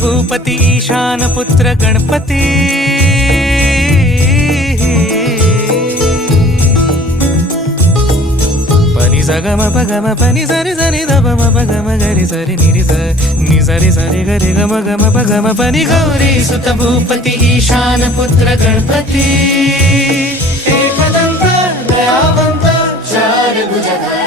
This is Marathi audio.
भूपती ईशान पुत्र गणपती पनि सगम पगम पनि सरि सरि ध म पगम गरि सरि निरि स नि सरि सरि गरि गम गम पगम पनि गौरी सुत भूपती ईशान पुत्र गणपती एकदंत दयावंत चार भुजधारी